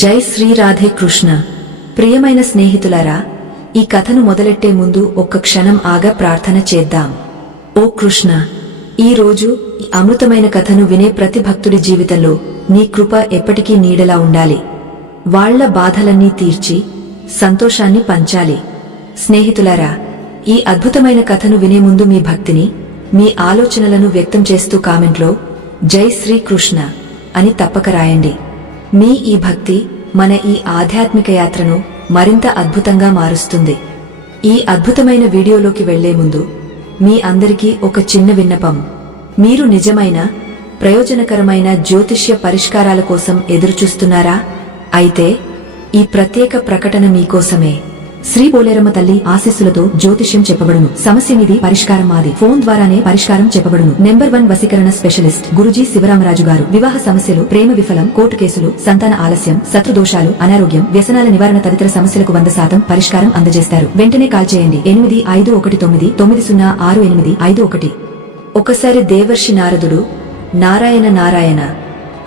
జై శ్రీ రాధే కృష్ణ. ప్రియమైన స్నేహితులారా, ఈ కథను మొదలెట్టే ముందు ఒక్క క్షణం ఆగా ప్రార్థన చేద్దాం. ఓ కృష్ణ, ఈ రోజు ఈ అమృతమైన కథను వినే ప్రతి భక్తుడి జీవితంలో నీ కృప ఎప్పటికీ నీడలా ఉండాలి. వాళ్ల బాధలన్నీ తీర్చి సంతోషాన్ని పంచాలి. స్నేహితులారా, ఈ అద్భుతమైన కథను వినే ముందు మీ భక్తిని, మీ ఆలోచనలను వ్యక్తం చేస్తూ కామెంట్లో జై శ్రీ కృష్ణ అని తప్పక రాయండి. మీ ఈ భక్తి మన ఈ ఆధ్యాత్మిక యాత్రను మరింత అద్భుతంగా మారుస్తుంది. ఈ అద్భుతమైన వీడియోలోకి వెళ్లే ముందు మీ అందరికీ ఒక చిన్న విన్నపం. మీరు నిజమైన ప్రయోజనకరమైన జ్యోతిష్య పరిష్కారాల కోసం ఎదురుచూస్తున్నారా? అయితే ఈ ప్రత్యేక ప్రకటన మీకోసమే. శ్రీ పోలేరమ్మ తల్లి ఆశీస్సులతో జ్యోతిష్యం చెప్పబడును. సమస్య మీది, పరిష్కారం మాది. ఫోన్ ద్వారానే పరిష్కారం చెప్పబడును. నెంబర్ 1 వశీకరణ స్పెషలిస్ట్ గురుజీ శివరామరాజు గారు. వివాహ సమస్యలు, ప్రేమ విఫలం, కోర్టు కేసులు, సంతాన ఆలస్యం, శత్రుదోషాలు, అనారోగ్యం, వ్యసనాల నివారణ తదితర సమస్యలకు 100% పరిష్కారం అందజేస్తారు. వెంటనే కాల్ చేయండి. 8519906851. ఒకసారి దేవర్షి నారదుడు నారాయణ నారాయణ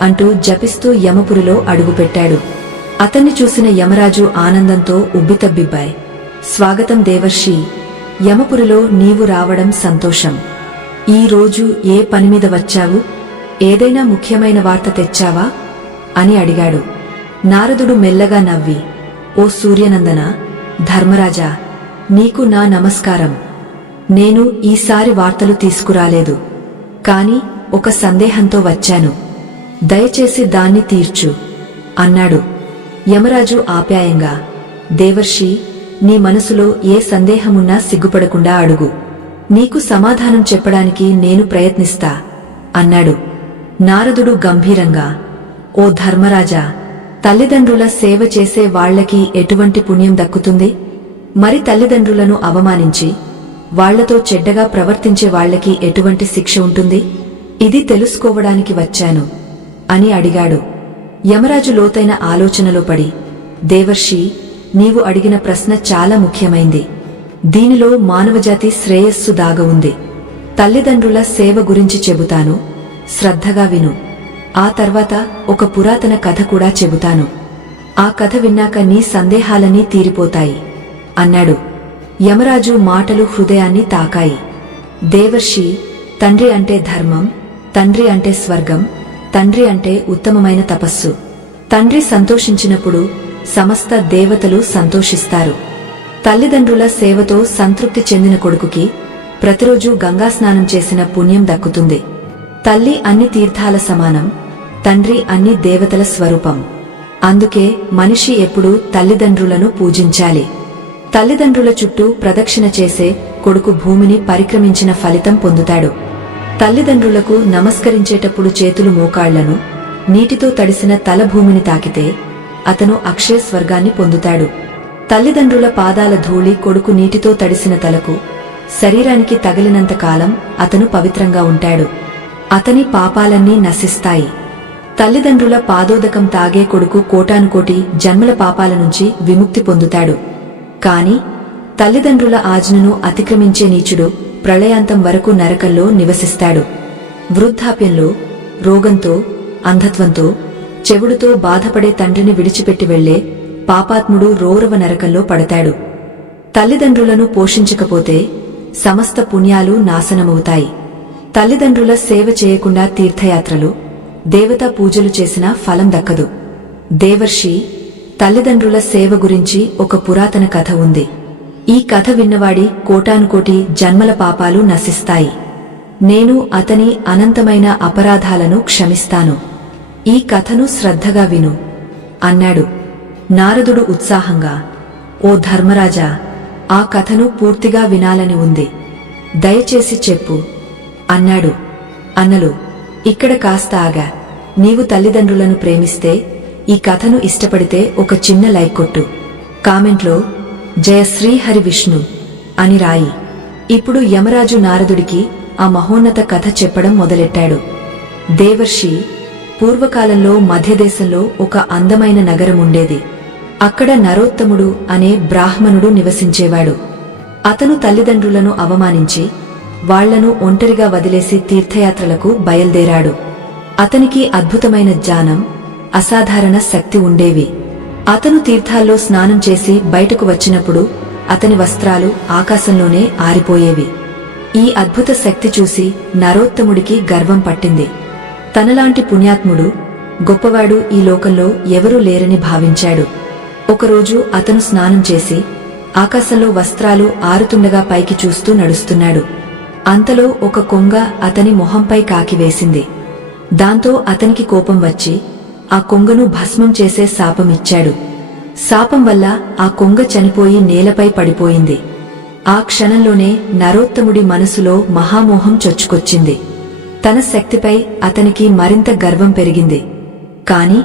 అంటూ జపిస్తూ యమపురిలో అడుగుపెట్టాడు. అతన్ని చూసిన యమరాజు ఆనందంతో ఉబ్బితబ్బిబ్బాయ్. స్వాగతం దేవర్షి, యమపురిలో నీవు రావడం సంతోషం. ఈ రోజు ఏ పనిమీద వచ్చావు? ఏదైనా ముఖ్యమైన వార్త తెచ్చావా అని అడిగాడు. నారదుడు మెల్లగా నవ్వి, ఓ సూర్యనందన, ధర్మరాజా, నీకు నా నమస్కారం. నేను ఈసారి వార్తలు తీసుకురాలేదు, కాని ఒక సందేహంతో వచ్చాను. దయచేసి దాన్ని తీర్చు అన్నాడు. యమరాజు ఆప్యాయంగా, దేవర్షి, నీ మనసులో ఏ సందేహమున్నా సిగ్గుపడకుండా అడుగు. నీకు సమాధానం చెప్పడానికి నేను ప్రయత్నిస్తా అన్నాడు. నారదుడు గంభీరంగా, ఓ ధర్మరాజా, తల్లిదండ్రుల సేవ చేసే వాళ్లకి ఎటువంటి పుణ్యం దక్కుతుంది? మరి తల్లిదండ్రులను అవమానించి వాళ్లతో చెడ్డగా ప్రవర్తించే వాళ్లకి ఎటువంటి శిక్ష ఉంటుంది? ఇది తెలుసుకోవడానికి వచ్చాను అని అడిగాడు. యమరాజు లోతైన ఆలోచనలో పడి, దేవర్షి, నీవు అడిగిన ప్రశ్న చాలా ముఖ్యమైంది. దీనిలో మానవజాతి శ్రేయస్సు దాగ ఉంది. తల్లిదండ్రుల సేవ గురించి చెబుతాను, శ్రద్ధగా విను. ఆ తర్వాత ఒక పురాతన కథ కూడా చెబుతాను. ఆ కథ విన్నాక నీ సందేహాలన్నీ తీరిపోతాయి అన్నాడు. యమరాజు మాటలు హృదయాన్ని తాకాయి. దేవర్షి, తండ్రి అంటే ధర్మం, తండ్రి అంటే స్వర్గం, తండ్రి అంటే ఉత్తమమైన తపస్సు. తండ్రి సంతోషించినప్పుడు సమస్త దేవతలు సంతోషిస్తారు. తల్లిదండ్రుల సేవతో సంతృప్తి చెందిన కొడుకుకి ప్రతిరోజు గంగాస్నానం చేసిన పుణ్యం దక్కుతుంది. తల్లి అన్ని తీర్థాల సమానం, తండ్రి అన్ని దేవతల స్వరూపం. అందుకే మనిషి ఎప్పుడూ తల్లిదండ్రులను పూజించాలి. తల్లిదండ్రుల చుట్టూ ప్రదక్షిణ చేసే కొడుకు భూమిని పరిక్రమించిన ఫలితం పొందుతాడు. తల్లిదండ్రులకు నమస్కరించేటప్పుడు చేతులు మోకాళ్లను, నీటితో తడిసిన తల భూమిని తాకితే అతను అక్షయ స్వర్గాన్ని పొందుతాడు. తల్లిదండ్రుల పాదాల ధూళి కొడుకు నీటితో తడిసిన తలకు, శరీరానికి తగిలినంత కాలం అతను పవిత్రంగా ఉంటాడు. అతని పాపాలన్నీ నశిస్తాయి. తల్లిదండ్రుల పాదోదకం తాగే కొడుకు కోటానుకోటి జన్మల పాపాల నుంచి విముక్తి పొందుతాడు. కాని తల్లిదండ్రుల ఆజ్ఞను అతిక్రమించే నీచుడు ప్రళయాంతం వరకు నరకంలో నివసిస్తాడు. వృద్ధాప్యంలో రోగంతో, అంధత్వంతో, చెవుడుతో బాధపడే తండ్రిని విడిచిపెట్టి వెళ్లే పాపాత్ముడు రౌరవ నరకంలో పడతాడు. తల్లిదండ్రులను పోషించకపోతే సమస్త పుణ్యాలు నాశనమవుతాయి. తల్లిదండ్రుల సేవ చేయకుండా తీర్థయాత్రలు, దేవతా పూజలు చేసినా ఫలం దక్కదు. దేవర్షి, తల్లిదండ్రుల సేవ గురించి ఒక పురాతన కథ ఉంది. ఈ కథ విన్నవాడి కోటానుకోటి జన్మల పాపాలు నశిస్తాయి. నేను అతని అనంతమైన అపరాధాలను క్షమిస్తాను. ఈ కథను శ్రద్ధగా విను అన్నాడు. నారదుడు ఉత్సాహంగా, ఓ ధర్మరాజా, ఆ కథను పూర్తిగా వినాలని ఉంది. దయచేసి చెప్పు అన్నాడు. అన్నలు, ఇక్కడ కాస్త ఆగా. నీవు తల్లిదండ్రులను ప్రేమిస్తే, ఈ కథను ఇష్టపడితే ఒక చిన్న లైక్ కొట్టు. కామెంట్లో జయ శ్రీహరి విష్ణు అని రాయి. ఇప్పుడు యమరాజు నారదుడికి ఆ మహోన్నత కథ చెప్పడం మొదలెట్టాడు. దేవర్షి, పూర్వకాలంలో మధ్యదేశంలో ఒక అందమైన నగరం ఉండేది. అక్కడ నరోత్తముడు అనే బ్రాహ్మణుడు నివసించేవాడు. అతను తల్లిదండ్రులను అవమానించి వాళ్లను ఒంటరిగా వదిలేసి తీర్థయాత్రలకు బయల్దేరాడు. అతనికి అద్భుతమైన జ్ఞానం, అసాధారణ శక్తి ఉండేవి. అతను తీర్థాల్లో స్నానం చేసి బయటకు వచ్చినప్పుడు అతని వస్త్రాలు ఆకాశంలోనే ఆరిపోయేవి. ఈ అద్భుత శక్తి చూసి నరోత్తముడికి గర్వం పట్టింది. తనలాంటి పుణ్యాత్ముడు, గొప్పవాడు ఈ లోకంలో ఎవరూ లేరని భావించాడు. ఒకరోజు అతను స్నానం చేసి ఆకాశంలో వస్త్రాలు ఆరుతుండగా పైకి చూస్తూ నడుస్తున్నాడు. అంతలో ఒక కొంగ అతని మొహంపై కాకివేసింది. దాంతో అతనికి కోపం వచ్చి ఆ కొంగను భస్మం చేసే శాపమిచ్చాడు. శాపం వల్ల ఆ కొంగ చనిపోయి నేలపై పడిపోయింది. ఆ క్షణంలోనే నరోత్తముడి మనసులో మహామోహం చొచ్చుకొచ్చింది. తన శక్తిపై అతనికి మరింత గర్వం పెరిగింది. కాని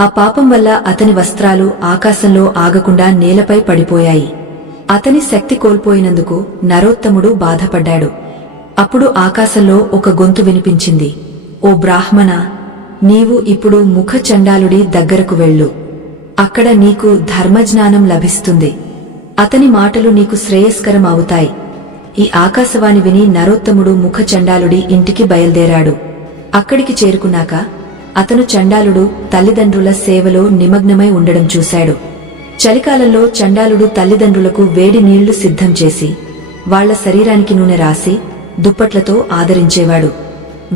ఆ పాపం వల్ల అతని వస్త్రాలు ఆకాశంలో ఆగకుండా నేలపై పడిపోయాయి. అతని శక్తి కోల్పోయినందుకు నరోత్తముడు బాధపడ్డాడు. అప్పుడు ఆకాశంలో ఒక గొంతు వినిపించింది. ఓ బ్రాహ్మణ, నీవు ఇప్పుడు ముఖ చండాలుడి దగ్గరకు వెళ్ళు. అక్కడ నీకు ధర్మజ్ఞానం లభిస్తుంది. అతని మాటలు నీకు శ్రేయస్కరం అవుతాయి. ఈ ఆకాశవాణి విని నరోత్తముడు ముఖ చండాలుడి ఇంటికి బయల్దేరాడు. అక్కడికి చేరుకున్నాక అతను చండాలుడు తల్లిదండ్రుల సేవలో నిమగ్నమై ఉండడం చూశాడు. చలికాలంలో చండాలుడు తల్లిదండ్రులకు వేడి నీళ్లు సిద్ధం చేసి వాళ్ల శరీరానికి నూనె రాసి దుప్పట్లతో ఆదరించేవాడు.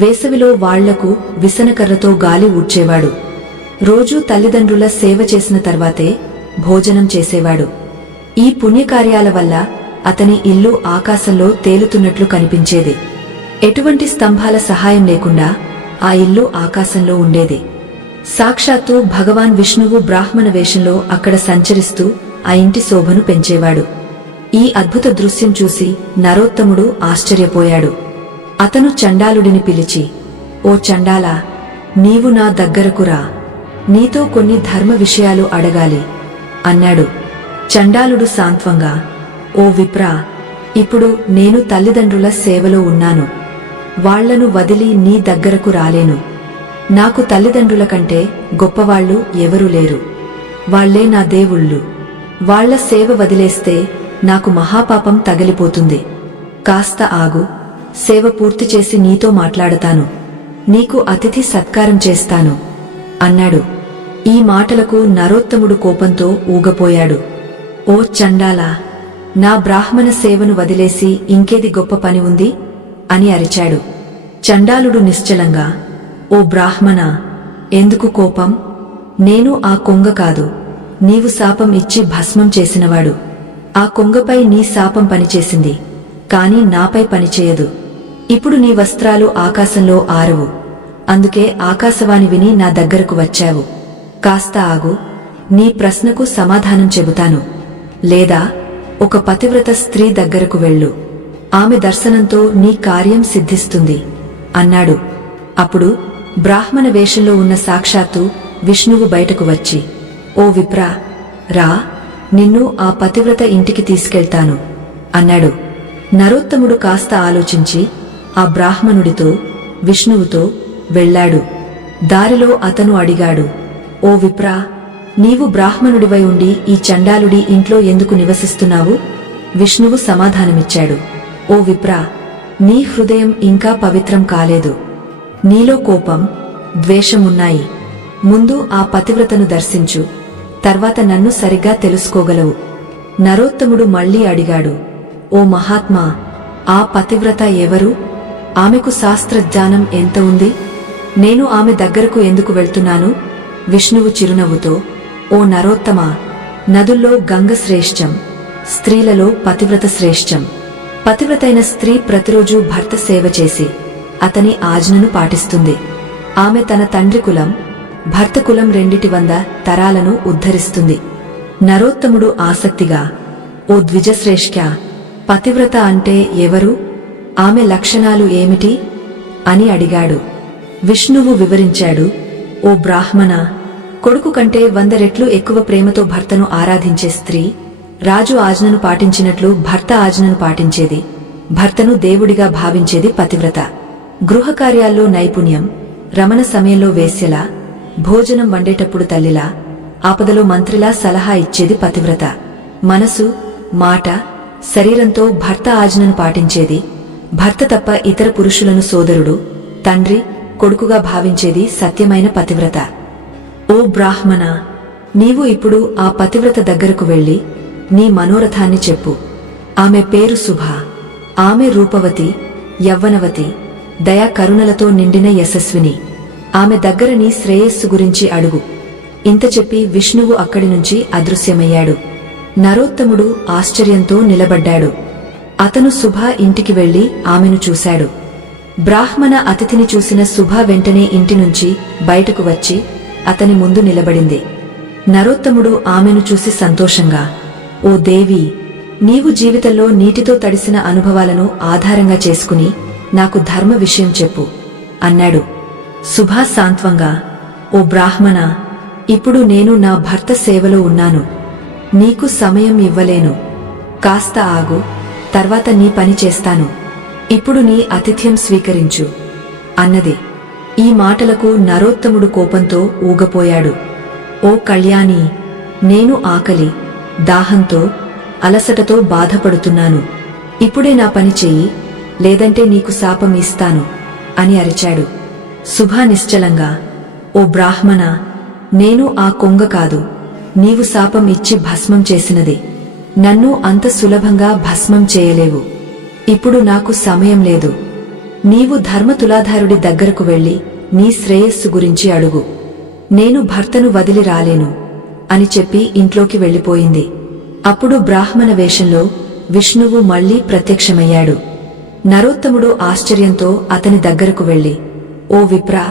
వేసవిలో వాళ్లకు విసనకర్రతో గాలి ఊడ్చేవాడు. రోజూ తల్లిదండ్రుల సేవ చేసిన తర్వాతే భోజనం చేసేవాడు. ఈ పుణ్యకార్యాల వల్ల అతని ఇల్లు ఆకాశంలో తేలుతున్నట్లు కనిపించేది. ఎటువంటి స్తంభాల సహాయం లేకుండా ఆ ఇల్లు ఆకాశంలో ఉండేది. సాక్షాత్తు భగవాన్ విష్ణువు బ్రాహ్మణ వేషంలో అక్కడ సంచరిస్తూ ఆ ఇంటి శోభను పెంచేవాడు. ఈ అద్భుత దృశ్యం చూసి నరోత్తముడు ఆశ్చర్యపోయాడు. అతను చండాలుడిని పిలిచి, ఓ చండాలా, నీవు నా దగ్గరకు రా. నీతో కొన్ని ధర్మ విషయాలు అడగాలి అన్నాడు. చండాలుడు సాంత్వంగా, ఓ విప్రా, ఇప్పుడు నేను తల్లిదండ్రుల సేవలో ఉన్నాను. వాళ్లను వదిలి నీ దగ్గరకు రాలేను. నాకు తల్లిదండ్రుల కంటే గొప్పవాళ్లు ఎవరూ లేరు. వాళ్లే నా దేవుళ్ళు. వాళ్ల సేవ వదిలేస్తే నాకు మహాపాపం తగిలిపోతుంది. కాస్త ఆగు, సేవ పూర్తి చేసి నీతో మాట్లాడతాను. నీకు అతిథి సత్కారం చేస్తాను అన్నాడు. ఈ మాటలకు నరోత్తముడు కోపంతో ఊగపోయాడు. ఓ చండాలా, నా బ్రాహ్మణ సేవను వదిలేసి ఇంకేది గొప్ప పని ఉంది అని అరిచాడు. చండాలుడు నిశ్చలంగా, ఓ బ్రాహ్మణ, ఎందుకు కోపం? నేను ఆ కొంగ కాదు, నీవు శాపం ఇచ్చి భస్మం చేసినవాడు. ఆ కొంగపై నీ శాపం పనిచేసింది, కాని నాపై పనిచేయదు. ఇప్పుడు నీ వస్త్రాలు ఆకాశంలో ఆరవు. అందుకే ఆకాశవాణి విని నా దగ్గరకు వచ్చావు. కాస్త ఆగు, నీ ప్రశ్నకు సమాధానం చెబుతాను. లేదా ఒక పతివ్రత స్త్రీ దగ్గరకు వెళ్ళు. ఆమె దర్శనంతో నీ కార్యం సిద్ధిస్తుంది అన్నాడు. అప్పుడు బ్రాహ్మణ వేషంలో ఉన్న సాక్షాత్తు విష్ణువు బయటకు వచ్చి, ఓ విప్రా, రా, నిన్ను ఆ పతివ్రత ఇంటికి తీసుకెళ్తాను అన్నాడు. నరోత్తముడు కాస్త ఆలోచించి ఆ బ్రాహ్మణుడితో విష్ణువుతో వెళ్లాడు. దారిలో అతను అడిగాడు, ఓ విప్రా, నీవు బ్రాహ్మణుడివై ఉండి ఈ చండాలుడి ఇంట్లో ఎందుకు నివసిస్తున్నావు? విష్ణువు సమాధానమిచ్చాడు, ఓ విప్రా, నీ హృదయం ఇంకా పవిత్రం కాలేదు. నీలో కోపం, ద్వేషమున్నాయి. ముందు ఆ పతివ్రతను దర్శించు, తర్వాత నన్ను సరిగ్గా తెలుసుకోగలవు. నరోత్తముడు మళ్లీ అడిగాడు, ఓ మహాత్మా, ఆ పతివ్రత ఎవరు? ఆమెకు శాస్త్రజ్ఞానం ఎంత ఉంది? నేను ఆమె దగ్గరకు ఎందుకు వెళ్తున్నాను? విష్ణువు చిరునవ్వుతో, ఓ నరోత్తమా, నదుల్లో గంగ శ్రేష్టం, స్త్రీలలో పతివ్రత శ్రేష్టం. పతివ్రతైన స్త్రీ ప్రతిరోజూ భర్త సేవ చేసి అతని ఆజ్ఞను పాటిస్తుంది. ఆమె తన తండ్రి కులం, భర్త కులం రెండిటి 100 తరాలను ఉద్ధరిస్తుంది. నరోత్తముడు ఆసక్తిగా, ఓ ద్విజశ్రేష్ఠ, పతివ్రత అంటే ఎవరు? ఆమె లక్షణాలు ఏమిటి అని అడిగాడు. విష్ణువు వివరించాడు, ఓ బ్రాహ్మణ, కొడుకు కంటే 100 రెట్లు ఎక్కువ ప్రేమతో భర్తను ఆరాధించే స్త్రీ, రాజు ఆజ్ఞను పాటించినట్లు భర్త ఆజ్ఞను పాటించేది, భర్తను దేవుడిగా భావించేది పతివ్రత. గృహకార్యాల్లో నైపుణ్యం, రమణ సమయంలో వేశ్యలా, భోజనం వండేటప్పుడు తల్లిలా, ఆపదలో మంత్రిలా సలహా ఇచ్చేది పతివ్రత. మనసు, మాట, శరీరంతో భర్త ఆజ్ఞను పాటించేది, భర్త తప్ప ఇతర పురుషులను సోదరుడు, తండ్రి, కొడుకుగా భావించేది సత్యమైన పతివ్రత. ఓ బ్రాహ్మణ, నీవు ఇప్పుడు ఆ పతివ్రత దగ్గరకు వెళ్లి నీ మనోరథాన్ని చెప్పు. ఆమె పేరు శుభ. ఆమె రూపవతి, యవ్వనవతి, దయా కరుణలతో నిండిన యశస్విని. ఆమె దగ్గర నీ శ్రేయస్సు గురించి అడుగు. ఇంత చెప్పి విష్ణువు అక్కడి నుంచి అదృశ్యమయ్యాడు. నరోత్తముడు ఆశ్చర్యంతో నిలబడ్డాడు. అతను శుభ ఇంటికి వెళ్లి ఆమెను చూశాడు. బ్రాహ్మణ అతిథిని చూసిన శుభ వెంటనే ఇంటి నుంచి బయటకు వచ్చి అతని ముందు నిలబడింది. నరోత్తముడు ఆమెను చూసి సంతోషంగా, ఓ దేవి, నీవు జీవితంలో నీటితో తడిసిన అనుభవాలను ఆధారంగా చేసుకుని నాకు ధర్మ విషయం చెప్పు అన్నాడు. శుభ సాంత్వంగా, ఓ బ్రాహ్మణ, ఇప్పుడు నేను నా భర్త సేవలో ఉన్నాను. నీకు సమయం ఇవ్వలేను. కాస్త ఆగు, తర్వాత నీ పని చేస్తాను. ఇప్పుడు నీ ఆతిథ్యం స్వీకరించు అన్నది. ఈ మాటలకు నరోత్తముడు కోపంతో ఊగపోయాడు. ఓ కళ్యాణి, నేను ఆకలి, దాహంతో, అలసటతో బాధపడుతున్నాను. ఇప్పుడే నా పని చెయ్యి, లేదంటే నీకు శాపం ఇస్తాను అని అరిచాడు. శుభ నిశ్చలంగా, ఓ బ్రాహ్మణ, నేను ఆ కొంగ కాదు, నీవు శాపం ఇచ్చి భస్మం చేసినది. నన్ను అంత సులభంగా భస్మం చేయలేవు. ఇప్పుడు నాకు సమయం లేదు. నీవు ధర్మతులాధారుడి దగ్గరకు వెళ్లి నీ శ్రేయస్సు గురించి అడుగు. నేను భర్తను వదిలి రాలేను అని చెప్పి ఇంట్లోకి వెళ్లిపోయింది. అప్పుడు బ్రాహ్మణ వేషంలో విష్ణువు మళ్లీ ప్రత్యక్షమయ్యాడు. నరోత్తముడు ఆశ్చర్యంతో అతని దగ్గరకు వెళ్లి, ఓ విప్రా,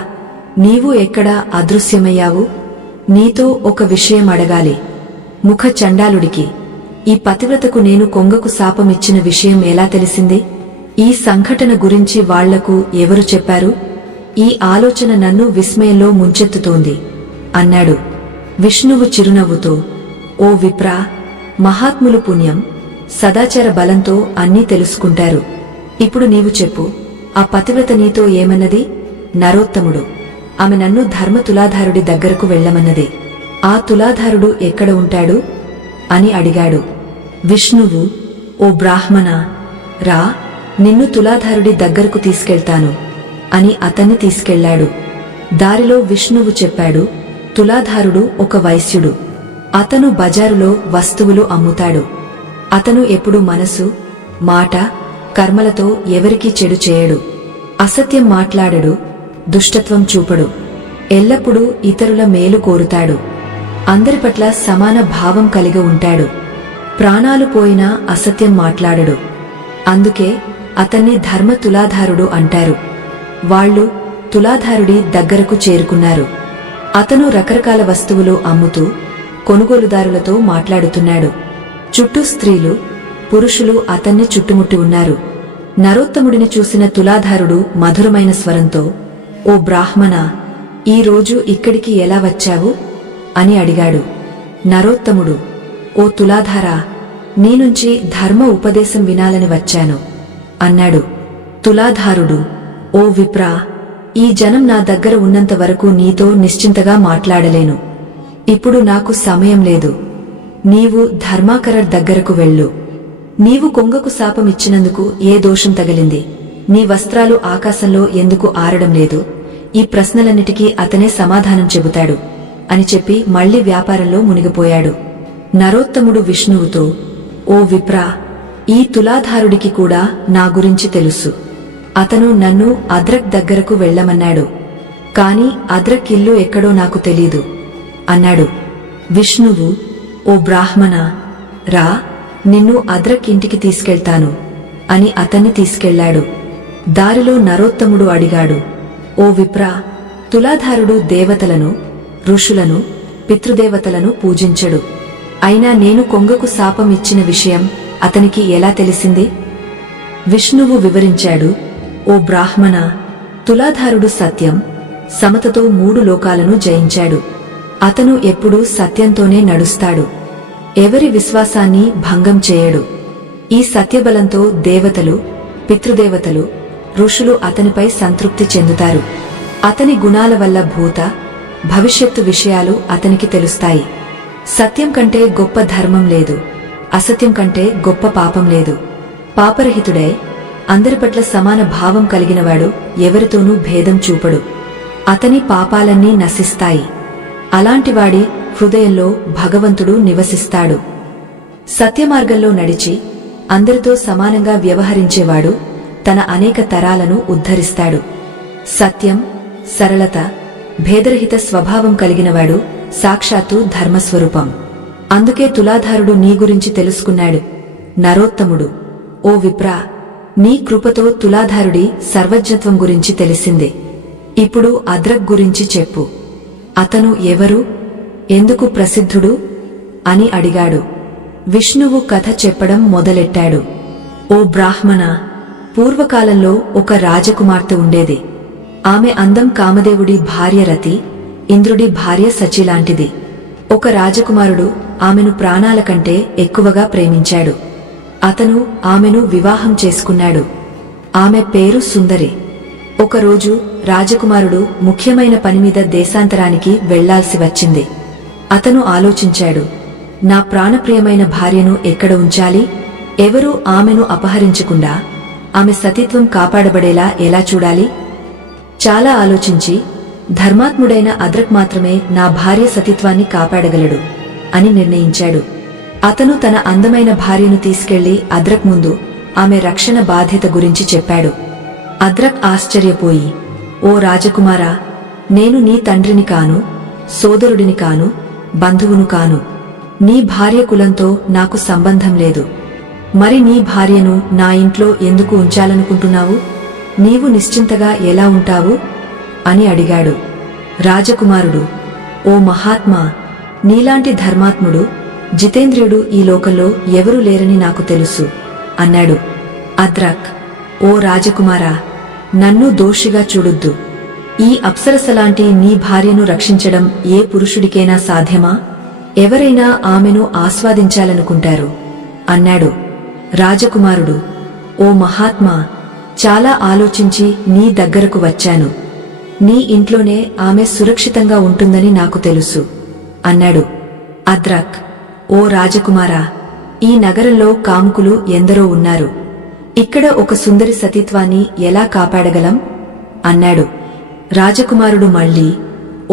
నీవు ఎక్కడా అదృశ్యమయ్యావు? నీతో ఒక విషయం అడగాలి. ముఖ చండాలుడికి, ఈ పతివ్రతకు నేను కొంగకు శాపమిచ్చిన విషయం ఎలా తెలిసింది? ఈ సంఘటన గురించి వాళ్లకు ఎవరు చెప్పారు? ఈ ఆలోచన నన్ను విస్మయంలో ముంచెత్తుతోంది అన్నాడు. విష్ణువు చిరునవ్వుతో, ఓ విప్రా, మహాత్ములు పుణ్యం, సదాచార బలంతో అన్నీ తెలుసుకుంటారు. ఇప్పుడు నీవు చెప్పు, ఆ పతివ్రత నీతో ఏమన్నది? నరోత్తముడు, ఆమె నన్ను ధర్మ తులాధారుడి దగ్గరకు వెళ్లమన్నది. ఆ తులాధారుడు ఎక్కడ ఉంటాడు అని అడిగాడు. విష్ణువు, ఓ బ్రాహ్మణ, రా, నిన్ను తులాధారుడి దగ్గరకు తీసుకెళ్తాను అని అతన్ని తీసుకెళ్లాడు. దారిలో విష్ణువు చెప్పాడు, తులాధారుడు ఒక వైశ్యుడు. అతను బజారులో వస్తువులు అమ్ముతాడు. అతను ఎప్పుడు మనసు, మాట, కర్మలతో ఎవరికీ చెడు చేయడు. అసత్యం మాట్లాడడు, దుష్టత్వం చూపడు. ఎల్లప్పుడూ ఇతరుల మేలు కోరుతాడు. అందరి పట్ల సమాన భావం కలిగి ఉంటాడు. ప్రాణాలు పోయినా అసత్యం మాట్లాడడు. అందుకే అతన్ని ధర్మ తులాధారుడు అంటారు. వాళ్లు తులాధారుడి దగ్గరకు చేరుకున్నారు. అతను రకరకాల వస్తువులు అమ్ముతూ కొనుగోలుదారులతో మాట్లాడుతున్నాడు. చుట్టూ స్త్రీలు, పురుషులు అతన్ని చుట్టుముట్టి ఉన్నారు. నరోత్తముడిని చూసిన తులాధారుడు మధురమైన స్వరంతో, ఓ బ్రాహ్మణ, ఈ రోజు ఇక్కడికి ఎలా వచ్చావు అని అడిగాడు. నరోత్తముడు, ఓ తులాధారా, నీ నుంచి ధర్మ ఉపదేశం వినాలని వచ్చాను అన్నాడు. తులాధారుడు, ఓ విప్రా, ఈ జనం నా దగ్గర ఉన్నంత వరకు నీతో నిశ్చింతగా మాట్లాడలేను. ఇప్పుడు నాకు సమయం లేదు. నీవు ధర్మాకరర్ దగ్గరకు వెళ్ళు. నీవు కొంగకు శాపమిచ్చినందుకు ఏ దోషం తగిలింది? నీ వస్త్రాలు ఆకాశంలో ఎందుకు ఆరడం లేదు? ఈ ప్రశ్నలన్నిటికీ అతనే సమాధానం చెబుతాడు అని చెప్పి మళ్లీ వ్యాపారంలో మునిగిపోయాడు. నరోత్తముడు విష్ణువుతో, ఓ విప్రా, ఈ తులాధారుడికి కూడా నా గురించి తెలుసు. అతను నన్ను అద్రక్ దగ్గరకు వెళ్లమన్నాడు. కాని అద్రక్ ఇల్లు ఎక్కడో నాకు తెలీదు అన్నాడు. విష్ణువు, ఓ బ్రాహ్మణ, రా, నిన్ను అద్రక్ ఇంటికి తీసుకెళ్తాను అని అతన్ని తీసుకెళ్లాడు. దారిలో నరోత్తముడు అడిగాడు, ఓ విప్రా, తులాధారుడు దేవతలను, ఋషులను, పితృదేవతలను పూజించడు. అయినా నేను కొంగకు శాపం ఇచ్చిన విషయం అతనికి ఎలా తెలిసింది? విష్ణువు వివరించాడు, ఓ బ్రాహ్మణ, తులాధారుడు సత్యం, సమతతో 3 లోకాలను జయించాడు. అతను ఎప్పుడూ సత్యంతోనే నడుస్తాడు. ఎవరి విశ్వాసాన్ని భంగం చేయడు. ఈ సత్యబలంతో దేవతలు, పితృదేవతలు, ఋషులు అతనిపై సంతృప్తి చెందుతారు. అతని గుణాల వల్ల భూత, భవిష్యత్తు విషయాలు అతనికి తెలుస్తాయి. సత్యం కంటే గొప్ప ధర్మం లేదు. అసత్యం కంటే గొప్ప పాపం లేదు. పాపరహితుడై అందరి పట్ల సమాన భావం కలిగినవాడు ఎవరితోనూ భేదం చూపడు. అతని పాపాలన్నీ నశిస్తాయి. అలాంటివాడి హృదయంలో భగవంతుడు నివసిస్తాడు. సత్యమార్గంలో నడిచి అందరితో సమానంగా వ్యవహరించేవాడు తన అనేక తరాలను ఉద్ధరిస్తాడు. సత్యం, సరళత, భేదరహిత స్వభావం కలిగినవాడు సాక్షాత్తు ధర్మస్వరూపం. అందుకే తులాధారుడు నీ గురించి తెలుసుకున్నాడు. నరోత్తముడు, ఓ విప్రా, నీ కృపతో తులాధారుడి సర్వజ్ఞత్వం గురించి తెలిసిందే. ఇప్పుడు అద్రక్ గురించి చెప్పు. అతను ఎవరు, ఎందుకు ప్రసిద్ధుడు అని అడిగాడు. విష్ణువు కథ చెప్పడం మొదలెట్టాడు. ఓ బ్రాహ్మణ, పూర్వకాలంలో ఒక రాజకుమార్తె ఉండేది. ఆమె అందం కామదేవుడి భార్య రతి, ఇంద్రుడి భార్య సచిలాంటిది. ఒక రాజకుమారుడు ఆమెను ప్రాణాల కంటే ఎక్కువగా ప్రేమించాడు. అతను ఆమెను వివాహం చేసుకున్నాడు. ఆమె పేరు సుందరి. ఒకరోజు రాజకుమారుడు ముఖ్యమైన పనిమీద దేశాంతరానికి వెళ్లాల్సి వచ్చింది. అతను ఆలోచించాడు, నా ప్రాణప్రియమైన భార్యను ఎక్కడ ఉంచాలి, ఎవరూ ఆమెను అపహరించకుండా ఆమె సతీత్వం కాపాడబడేలా ఎలా చూడాలి? చాలా ఆలోచించి, ధర్మాత్ముడైన అద్రక్ మాత్రమే నా భార్య సతీత్వాన్ని కాపాడగలడు అని నిర్ణయించాడు. అతను తన అందమైన భార్యను తీసుకెళ్లి అద్రక్ ముందు ఆమె రక్షణ బాధ్యత గురించి చెప్పాడు. అద్రక్ ఆశ్చర్యపోయి, ఓ రాజకుమారా, నేను నీ తండ్రిని కాను, సోదరుడిని కాను, బంధువును కాను. నీ భార్య కులంతో నాకు సంబంధం లేదు. మరి నీ భార్యను నా ఇంట్లో ఎందుకు ఉంచాలనుకుంటున్నావు? నీవు నిశ్చింతగా ఎలా ఉంటావు అని అడిగాడు. రాజకుమారుడు, ఓ మహాత్మా, నీలాంటి ధర్మాత్ముడు, జితేంద్రియుడు ఈ లోకంలో ఎవరూ లేరని నాకు తెలుసు అన్నాడు. అద్రక్, ఓ రాజకుమారా, నన్ను దోషిగా చూడొద్దు. ఈ అప్సరసలాంటి నీ భార్యను రక్షించడం ఏ పురుషుడికైనా సాధ్యమా? ఎవరైనా ఆమెను ఆస్వాదించాలనుకుంటారు అన్నాడు. రాజకుమారుడు, ఓ మహాత్మా, చాలా ఆలోచించి నీ దగ్గరకు వచ్చాను. నీ ఇంట్లోనే ఆమె సురక్షితంగా ఉంటుందని నాకు తెలుసు అన్నాడు. అద్రక్, ఓ రాజకుమారా, ఈ నగరంలో కాముకులు ఎందరో ఉన్నారు. ఇక్కడ ఒక సుందరి సతీత్వాన్ని ఎలా కాపాడగలం అన్నాడు. రాజకుమారుడు మళ్ళీ,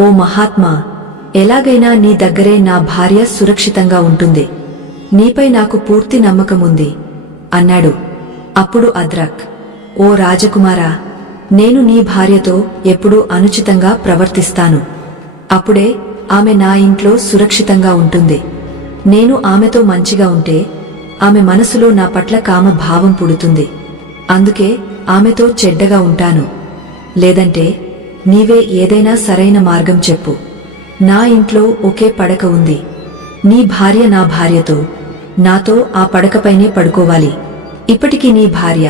ఓ మహాత్మా, ఎలాగైనా నీ దగ్గరే నా భార్య సురక్షితంగా ఉంటుంది. నీపై నాకు పూర్తి నమ్మకముంది అన్నాడు. అప్పుడు అద్రక్, ఓ రాజకుమారా, నేను నీ భార్యతో ఎప్పుడూ అనుచితంగా ప్రవర్తిస్తాను. అప్పుడే ఆమె నా ఇంట్లో సురక్షితంగా ఉంటుంది. నేను ఆమెతో మంచిగా ఉంటే ఆమె మనసులో నా పట్ల కామ భావం పుడుతుంది. అందుకే ఆమెతో చెడ్డగా ఉంటాను. లేదంటే నీవే ఏదైనా సరైన మార్గం చెప్పు. నా ఇంట్లో ఒకే పడక ఉంది. నీ భార్య నా భార్యతో, నాతో ఆ పడకపైనే పడుకోవాలి. ఇప్పటికీ నీ భార్య,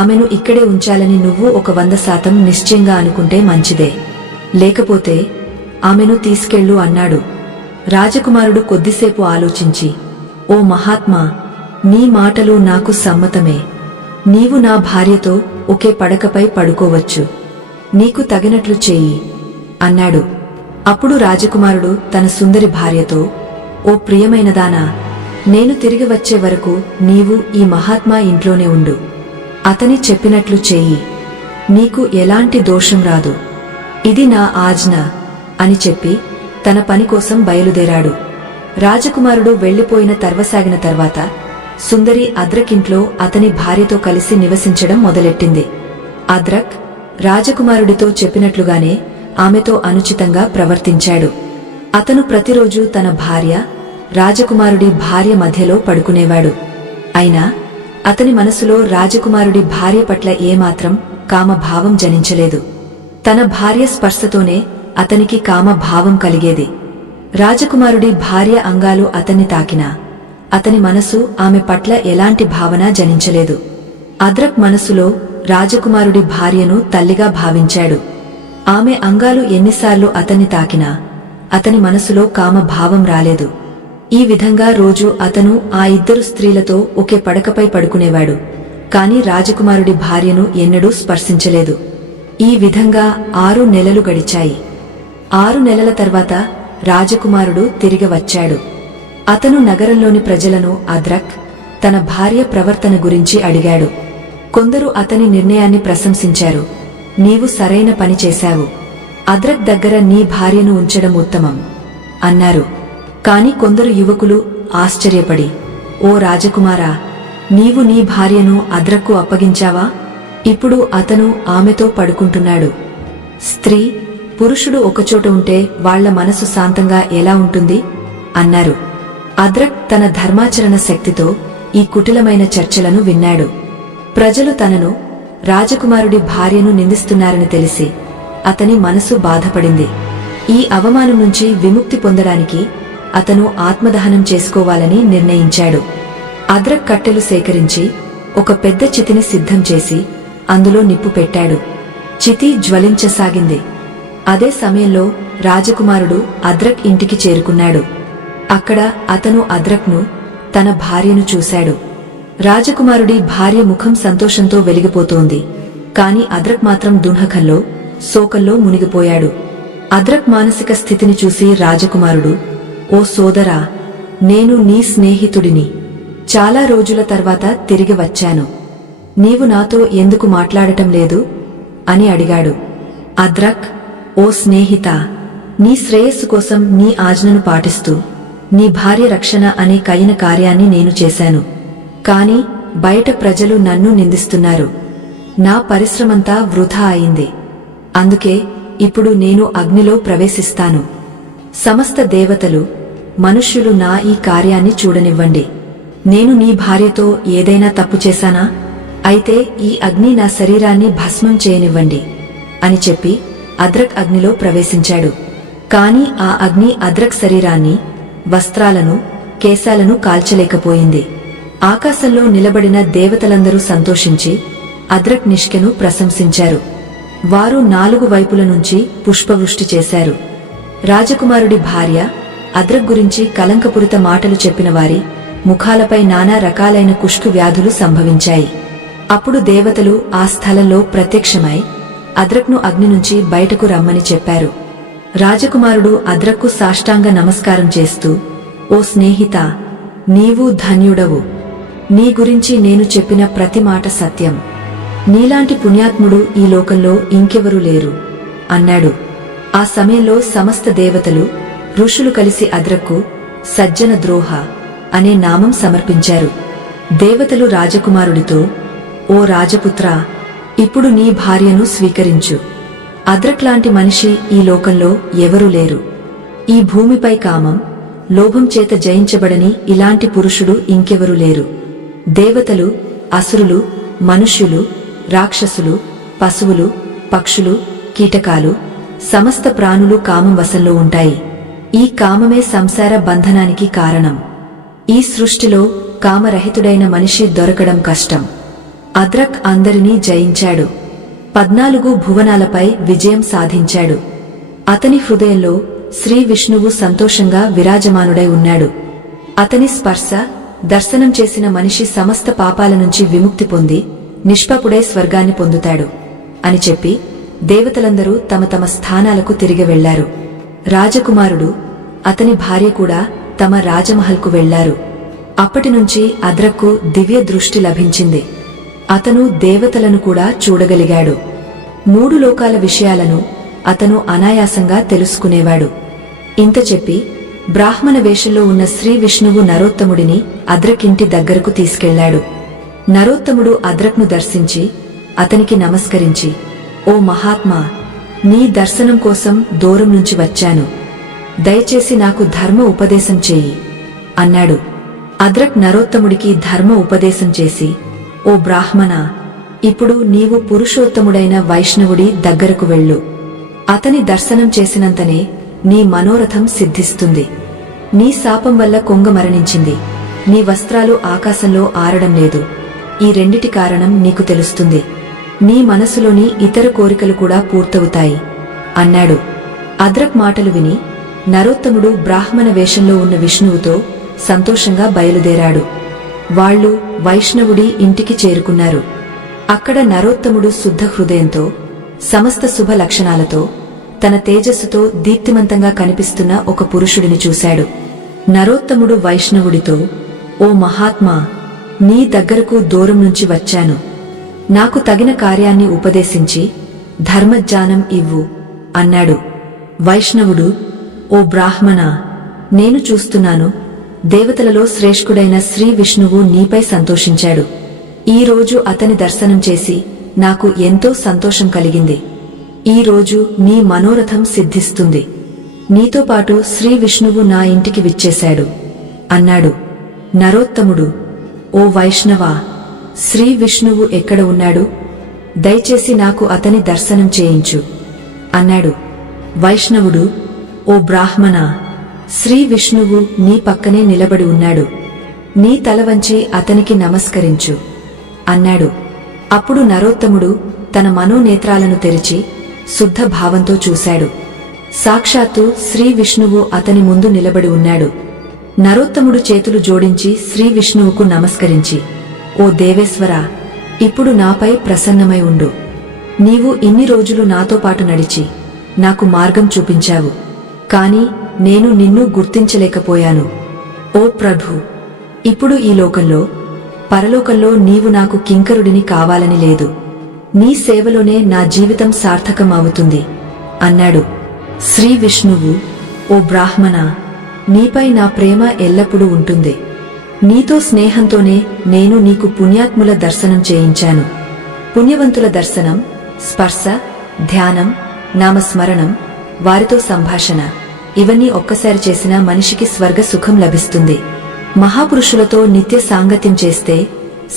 ఆమెను ఇక్కడే ఉంచాలని నువ్వు 100% నిశ్చయంగా అనుకుంటే మంచిదే. లేకపోతే ఆమెను తీసుకెళ్ళు అన్నాడు. రాజకుమారుడు కొద్దిసేపు ఆలోచించి, ఓ మహాత్మా, నీ మాటలు నాకు సమ్మతమే. నీవు నా భార్యతో ఒకే పడకపై పడుకోవచ్చు. నీకు తగినట్లు చేయి అన్నాడు. అప్పుడు రాజకుమారుడు తన సుందరి భార్యతో, ఓ ప్రియమైనదానా, నేను తిరిగి వచ్చే వరకు నీవు ఈ మహాత్మా ఇంట్లోనే ఉండు. అతని చెప్పినట్లు చేయి. నీకు ఎలాంటి దోషం రాదు. ఇది నా ఆజ్ఞ అని చెప్పి తన పని కోసం బయలుదేరాడు. రాజకుమారుడు వెళ్లిపోయిన తర్వసాగిన తర్వాత సుందరి అద్రకింట్లో అతని భార్యతో కలిసి నివసించడం మొదలెట్టింది. అద్రక్ రాజకుమారుడితో చెప్పినట్లుగానే ఆమెతో అనుచితంగా ప్రవర్తించాడు. అతను ప్రతిరోజూ తన భార్య, రాజకుమారుడి భార్య మధ్యలో పడుకునేవాడు. అయినా అతని మనసులో రాజకుమారుడి భార్య పట్ల ఏమాత్రం కామభావం జనించలేదు. తన భార్య స్పర్శతోనే అతనికి కామభావం కలిగేది. రాజకుమారుడి భార్య అంగాలు అతన్ని తాకినా అతని మనసు ఆమె పట్ల ఎలాంటి భావన జనించలేదు. అద్రక్ మనసులో రాజకుమారుడి భార్యను తల్లిగా భావించాడు. ఆమె అంగాలు ఎన్నిసార్లు అతన్ని తాకినా అతని మనసులో కామభావం రాలేదు. ఈ విధంగా రోజు అతను ఆ ఇద్దరు స్త్రీలతో ఒకే పడకపై పడుకునేవాడు. కాని రాజకుమారుడి భార్యను ఎన్నడూ స్పర్శించలేదు. ఈ విధంగా 6 నెలలు గడిచాయి. 6 నెలల తర్వాత రాజకుమారుడు తిరిగి వచ్చాడు. అతను నగరంలోని ప్రజలను అద్రక్ తన భార్య ప్రవర్తన గురించి అడిగాడు. కొందరు అతని నిర్ణయాన్ని ప్రశంసించారు. నీవు సరైన పని చేశావు. అద్రక్ దగ్గర నీ భార్యను ఉంచడం ఉత్తమం. అన్నారు. కాని కొందరు యువకులు ఆశ్చర్యపడి, ఓ రాజకుమారా, నీవు నీ భార్యను అద్రక్కు అప్పగించావా? ఇప్పుడు అతను ఆమెతో పడుకుంటున్నాడు. స్త్రీ, పురుషుడు ఒకచోట ఉంటే వాళ్ల మనసు శాంతంగా ఎలా ఉంటుంది? అన్నారు. అద్రక్ తన ధర్మాచరణ శక్తితో ఈ కుటిలమైన చర్చలను విన్నాడు. ప్రజలు తనను, రాజకుమారుడి భార్యను నిందిస్తున్నారని తెలిసి అతని మనసు బాధపడింది. ఈ అవమానం నుంచి విముక్తి పొందడానికి అతను ఆత్మదహనం చేసుకోవాలని నిర్ణయించాడు. అద్రక్ కట్టెలు సేకరించి ఒక పెద్ద చితిని సిద్ధం చేసి అందులో నిప్పు పెట్టాడు. చితి జ్వలించసాగింది. అదే సమయంలో రాజకుమారుడు అద్రక్ ఇంటికి చేరుకున్నాడు. అక్కడ అతను అద్రక్ను, తన భార్యను చూశాడు. రాజకుమారుడి భార్య ముఖం సంతోషంతో వెలిగిపోతోంది. కాని అద్రక్ మాత్రం దుఃఖంలో, శోకంలో మునిగిపోయాడు. అద్రక్ మానసిక స్థితిని చూసి రాజకుమారుడు, ఓ సోదరా, నేను నీ స్నేహితుడిని. చాలా రోజుల తర్వాత తిరిగి వచ్చాను. నీవు నాతో ఎందుకు మాట్లాడటం లేదు అని అడిగాడు. అద్రక్, ఓ స్నేహితా, నీ శ్రేయస్సు కోసం నీ ఆజ్ఞను పాటిస్తూ నీ భార్య రక్షణ అనే కయిన కార్యాన్ని నేను చేశాను. కాని బయట ప్రజలు నన్ను నిందిస్తున్నారు. నా పరిశ్రమంతా వృధా అయింది. అందుకే ఇప్పుడు నేను అగ్నిలో ప్రవేశిస్తాను. సమస్త దేవతలు, మనుష్యులు నా ఈ కార్యాన్ని చూడనివ్వండి. నేను నీ భార్యతో ఏదైనా తప్పు చేశానా? అయితే ఈ అగ్ని నా శరీరాన్ని భస్మం చేయనివ్వండి అని చెప్పి అద్రక్ అగ్నిలో ప్రవేశించాడు. కాని ఆ అగ్ని అద్రక్ శరీరాన్ని, వస్త్రాలను, కేశాలను కాల్చలేకపోయింది. ఆకాశంలో నిలబడిన దేవతలందరూ సంతోషించి అద్రక్ నిష్కెను ప్రశంసించారు. వారు 4 వైపుల నుంచి పుష్పవృష్టి చేశారు. రాజకుమారుడి భార్య అద్రక్ గురించి కలంకపూరిత మాటలు చెప్పిన వారి ముఖాలపై నానా రకాలైన కుష్టు వ్యాధులు సంభవించాయి. అప్పుడు దేవతలు ఆ స్థలంలో ప్రత్యక్షమై అద్రక్ను అగ్ని నుంచి బయటకు రమ్మని చెప్పారు. రాజకుమారుడు అద్రక్కు సాష్టాంగ నమస్కారం చేస్తూ, ఓ స్నేహితా, నీవు ధన్యుడవు. నీ గురించి నేను చెప్పిన ప్రతి మాట సత్యం. నీలాంటి పుణ్యాత్ముడు ఈ లోకంలో ఇంకెవరూ లేరు అన్నాడు. ఆ సమయంలో సమస్త దేవతలు, ఋషులు కలిసి అద్రక్కు సజ్జన ద్రోహ అనే నామం సమర్పించారు. దేవతలు రాజకుమారుడితో, ఓ రాజపుత్రా, ఇప్పుడు నీ భార్యను స్వీకరించు. అద్రక్ లాంటి మనిషి ఈ లోకంలో ఎవరూ లేరు. ఈ భూమిపై కామం, లోభం చేత జయించబడని ఇలాంటి పురుషుడు ఇంకెవరూ లేరు. దేవతలు, అసురులు, మనుష్యులు, రాక్షసులు, పశువులు, పక్షులు, కీటకాలు, సమస్త ప్రాణులు కామం వశంలో ఉంటాయి. ఈ కామమే సంసార బంధనానికి కారణం. ఈ సృష్టిలో కామరహితుడైన మనిషి దొరకడం కష్టం. అద్రక్ అందరినీ జయించాడు. 14 భువనాలపై విజయం సాధించాడు. అతని హృదయంలో శ్రీ విష్ణువు సంతోషంగా విరాజమానుడై ఉన్నాడు. అతని స్పర్శ, దర్శనం చేసిన మనిషి సమస్త పాపాల నుంచి విముక్తి పొంది నిష్పాపుడై స్వర్గాన్ని పొందుతాడు అని చెప్పి దేవతలందరూ తమ తమ స్థానాలకు తిరిగి వెళ్లారు. రాజకుమారుడు, అతని భార్య కూడా తమ రాజమహల్కు వెళ్లారు. అప్పటినుంచి అద్రక్కు దివ్య దృష్టి లభించింది. అతను దేవతలను కూడా చూడగలిగాడు. 3 లోకాల విషయాలను అతను అనాయాసంగా తెలుసుకునేవాడు. ఇంత చెప్పి బ్రాహ్మణ వేషంలో ఉన్న శ్రీ విష్ణువు నరోత్తముడిని అద్రక్ ఇంటి దగ్గరకు తీసుకెళ్లాడు. నరోత్తముడు అద్రక్ను దర్శించి అతనికి నమస్కరించి, ఓ మహాత్మా, నీ దర్శనం కోసం దూరం నుంచి వచ్చాను. దయచేసి నాకు ధర్మ ఉపదేశం చెయ్యి అన్నాడు. అద్రక్ నరోత్తముడికి ధర్మ ఉపదేశం చేసి, ఓ బ్రాహ్మణా, ఇప్పుడు నీవు పురుషోత్తముడైన వైష్ణవుడి దగ్గరకు వెళ్ళు. అతని దర్శనం చేసినంతనే నీ మనోరథం సిద్ధిస్తుంది. నీ శాపం వల్ల కొంగ మరణించింది. నీ వస్త్రాలు ఆకాశంలో ఆరడం లేదు. ఈ రెండిటి కారణం నీకు తెలుస్తుంది. నీ మనసులోని ఇతర కోరికలు కూడా పూర్తవుతాయి అన్నాడు. అద్రక్ మాటలు విని నరోత్తముడు బ్రాహ్మణ వేషంలో ఉన్న విష్ణువుతో సంతోషంగా బయలుదేరాడు. వాళ్లు వైష్ణవుడి ఇంటికి చేరుకున్నారు. అక్కడ నరోత్తముడు శుద్ధ హృదయంతో, సమస్త శుభ లక్షణాలతో, తన తేజస్సుతో దీప్తిమంతంగా కనిపిస్తున్న ఒక పురుషుడిని చూశాడు. నరోత్తముడు వైష్ణవుడితో, ఓ మహాత్మా, నీ దగ్గరకు దూరం నుంచి వచ్చాను. నాకు తగిన కార్యాన్ని ఉపదేశించి ధర్మజ్ఞానం ఇవ్వు అన్నాడు. వైష్ణవుడు, ఓ బ్రాహ్మణా, నేను చూస్తున్నాను, దేవతలలో శ్రేష్ఠుడైన శ్రీ విష్ణువు నీపై సంతోషించాడు. ఈ రోజు అతని దర్శనం చేసి నాకు ఎంతో సంతోషం కలిగింది. ఈ రోజు నీ మనోరథం సిద్ధిస్తుంది. నీతో పాటు శ్రీ విష్ణువు నా ఇంటికి విచ్చేశాడు అన్నాడు. నరోత్తముడు, ఓ వైష్ణవా, శ్రీ విష్ణువు ఎక్కడ ఉన్నాడు? దయచేసి నాకు అతని దర్శనం చేయించు అన్నాడు. వైష్ణవుడు, ఓ బ్రాహ్మణా, శ్రీ విష్ణువు నీ పక్కనే నిలబడి ఉన్నాడు. నీ తల వంచి అతనికి నమస్కరించు అన్నాడు. అప్పుడు నరోత్తముడు తన మనోనేత్రాలను తెరిచి శుద్ధ భావంతో చూశాడు. సాక్షాత్తు శ్రీ విష్ణువు అతని ముందు నిలబడి ఉన్నాడు. నరోత్తముడు చేతులు జోడించి శ్రీ విష్ణువుకు నమస్కరించి, ఓ దేవేశ్వరా, ఇప్పుడు నాపై ప్రసన్నమై ఉండు. నీవు ఇన్ని రోజులు నాతో పాటు నడిచి నాకు మార్గం చూపించావు, కాని నేను నిన్ను గుర్తించలేకపోయాను. ఓ ప్రభూ, ఇప్పుడు ఈ లోకంలో పరలోకంలో నీవు నాకు కింకరుడిని కావాలని లేదు. నీ సేవలోనే నా జీవితం సార్థకం అవుతుంది అన్నాడు. శ్రీ విష్ణువు, ఓ బ్రాహ్మణా, నీపై నా ప్రేమ ఎల్లప్పుడూ ఉంటుంది. నీతో స్నేహంతోనే నేను నీకు పుణ్యాత్ముల దర్శనం చేయించాను. పుణ్యవంతుల దర్శనం, స్పర్శ, ధ్యానం, నామస్మరణం, వారితో సంభాషణ, ఇవన్నీ ఒక్కసారి చేసిన మనిషికి స్వర్గ సుఖం లభిస్తుంది. మహాపురుషులతో నిత్య సాంగత్యం చేస్తే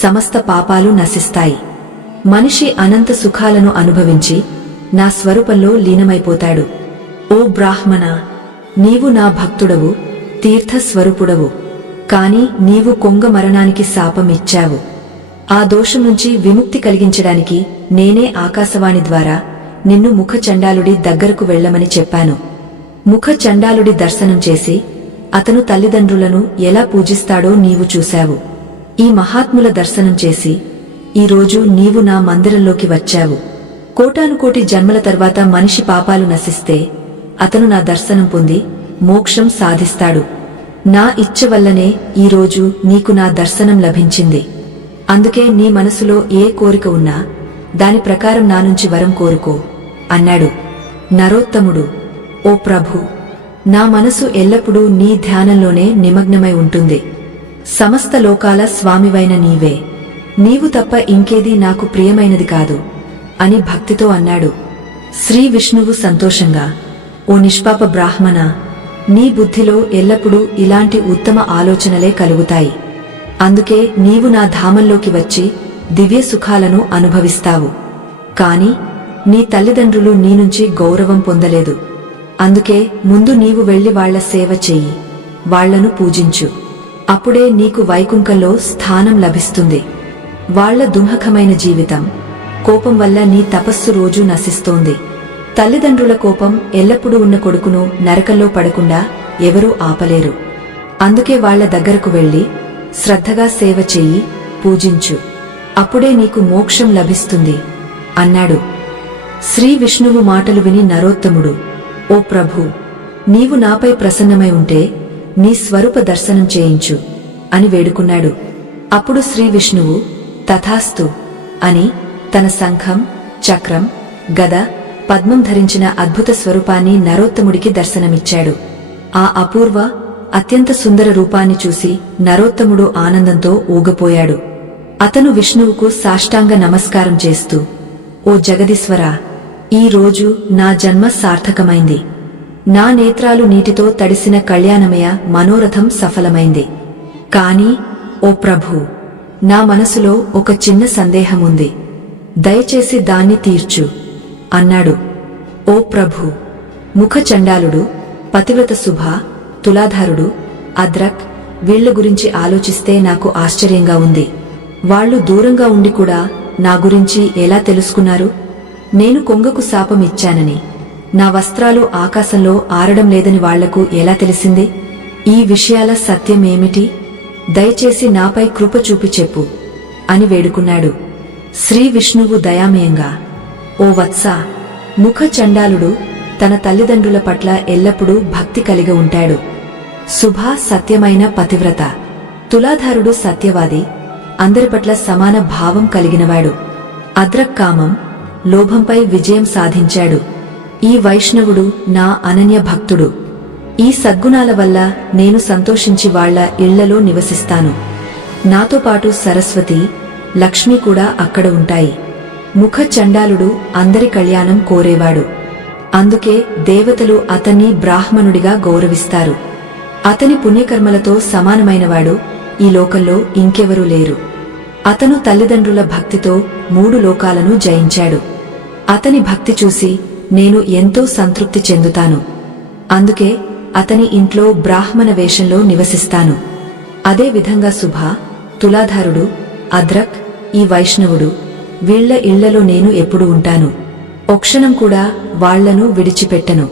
సమస్త పాపాలు నశిస్తాయి. మనిషి అనంత సుఖాలను అనుభవించి నా స్వరూపంలో లీనమైపోతాడు. ఓ బ్రాహ్మణా, నీవు నా భక్తుడవు, తీర్థస్వరూపుడవు. కాని నీవు కొంగ మరణానికి శాపం ఇచ్చావు. ఆ దోషం నుంచి విముక్తి కలిగించడానికి నేనే ఆకాశవాణి ద్వారా నిన్ను ముఖ చండాలుడి దగ్గరకు వెళ్లమని చెప్పాను. ముఖ చండాలుడి దర్శనం చేసి అతను తల్లిదండ్రులను ఎలా పూజిస్తాడో నీవు చూశావు. ఈ మహాత్ముల దర్శనం చేసి ఈరోజు నీవు నా మందిరంలోకి వచ్చావు. కోటానుకోటి జన్మల తర్వాత మనిషి పాపాలు నశిస్తే అతను నా దర్శనం పొంది మోక్షం సాధిస్తాడు. నా ఇచ్చ వల్లనే ఈరోజు నీకు నా దర్శనం లభించింది. అందుకే నీ మనసులో ఏ కోరిక ఉన్నా దాని ప్రకారం నా నుంచి వరం కోరుకో అన్నాడు. నరోత్తముడు, ఓ ప్రభూ, నా మనసు ఎల్లప్పుడూ నీ ధ్యానంలోనే నిమగ్నమై ఉంటుంది. సమస్త లోకాల స్వామివైన నీవే, నీవు తప్ప ఇంకేదీ నాకు ప్రియమైనది కాదు అని భక్తితో అన్నాడు. శ్రీ విష్ణువు సంతోషంగా, ఓ నిష్పాప బ్రాహ్మణా, నీ బుద్ధిలో ఎల్లప్పుడూ ఇలాంటి ఉత్తమ ఆలోచనలే కలుగుతాయి. అందుకే నీవు నా ధామంలోకి వచ్చి దివ్య సుఖాలను అనుభవిస్తావు. కాని నీ తల్లిదండ్రులు నీ నుంచి గౌరవం పొందలేదు. అందుకే ముందు నీవు వెళ్లి వాళ్ల సేవ చెయ్యి, వాళ్లను పూజించు. అప్పుడే నీకు వైకుంఠంలో స్థానం లభిస్తుంది. వాళ్ల దుంహకమైన జీవితం, కోపం వల్ల నీ తపస్సు రోజూ నశిస్తోంది. తల్లిదండ్రుల కోపం ఎల్లప్పుడూ ఉన్న కొడుకును నరకంలో పడకుండా ఎవరూ ఆపలేరు. అందుకే వాళ్ల దగ్గరకు వెళ్లి శ్రద్ధగా సేవ చెయ్యి, పూజించు. అప్పుడే నీకు మోక్షం లభిస్తుంది అన్నాడు. శ్రీ విష్ణువు మాటలు విని నరోత్తముడు, ఓ ప్రభూ, నీవు నాపై ప్రసన్నమై ఉంటే నీ స్వరూప దర్శనం చేయించు అని వేడుకున్నాడు. అప్పుడు శ్రీ విష్ణువు తథాస్తు అని తన శంఖం, చక్రం, గద, పద్మం ధరించిన అద్భుత స్వరూపాన్ని నరోత్తముడికి దర్శనమిచ్చాడు. ఆ అపూర్వ, అత్యంత సుందర రూపాన్ని చూసి నరోత్తముడు ఆనందంతో ఊగపోయాడు. అతను విష్ణువుకు సాష్టాంగ నమస్కారం చేస్తూ, ఓ జగదీశ్వరా, ఈ రోజు నా జన్మ సార్థకమైంది. నా నేత్రాలు నీటితో తడిసిన కళ్యాణమయ మనోరథం సఫలమైంది. కాని ఓ ప్రభూ, నా మనసులో ఒక చిన్న సందేహముంది. దయచేసి దాన్ని తీర్చు అన్నాడు. ఓ ప్రభూ, ముఖ చండాలుడు, పతివ్రత శుభ, తులాధారుడు, అద్రక్, వీళ్ల గురించి ఆలోచిస్తే నాకు ఆశ్చర్యంగా ఉంది. వాళ్లు దూరంగా ఉండి కూడా నా గురించి ఎలా తెలుసుకున్నారు? నేను కొంగకు శాపం ఇచ్చానని, నా వస్త్రాలు ఆకాశంలో ఆరడం లేదని వాళ్లకు ఎలా తెలిసింది? ఈ విషయాల సత్యమేమిటి? దయచేసి నాపై కృప చూపి చెప్పు అని వేడుకున్నాడు. శ్రీ విష్ణువు దయామయంగా, ఓ వత్సా, ముఖ చండాలుడు తన తల్లిదండ్రుల పట్ల ఎల్లప్పుడూ భక్తి కలిగి ఉంటాడు. శుభ సత్యమైన పతివ్రత, తులాధారుడు సత్యవాది, అందరి పట్ల సమాన భావం కలిగినవాడు. అద్రక్ కామం, లోభంపై విజయం సాధించాడు. ఈ వైష్ణవుడు నా అనన్య భక్తుడు. ఈ సద్గుణాల వల్ల నేను సంతోషించి వాళ్ల ఇళ్లలో నివసిస్తాను. నాతో పాటు సరస్వతి, లక్ష్మి కూడా అక్కడ ఉంటాయి. ముఖ చండాలుడు అందరి కళ్యాణం కోరేవాడు. అందుకే దేవతలు అతన్ని బ్రాహ్మణుడిగా గౌరవిస్తారు. అతని పుణ్యకర్మలతో సమానమైనవాడు ఈ లోకంలో ఇంకెవరూ లేరు. అతను తల్లిదండ్రుల భక్తితో 3 లోకాలను జయించాడు. అతని భక్తి చూసి నేను ఎంతో సంతృప్తి చెందుతాను. అందుకే అతని ఇంట్లో బ్రాహ్మణ వేషంలో నివసిస్తాను. అదే విధంగా శుభ, తులాధారుడు, అద్రక్, ఈ వైష్ణవుడు, వీళ్ల ఇళ్లలో నేను ఎప్పుడు ఉంటాను. ఒక్షణం కూడా వాళ్లను విడిచిపెట్టను.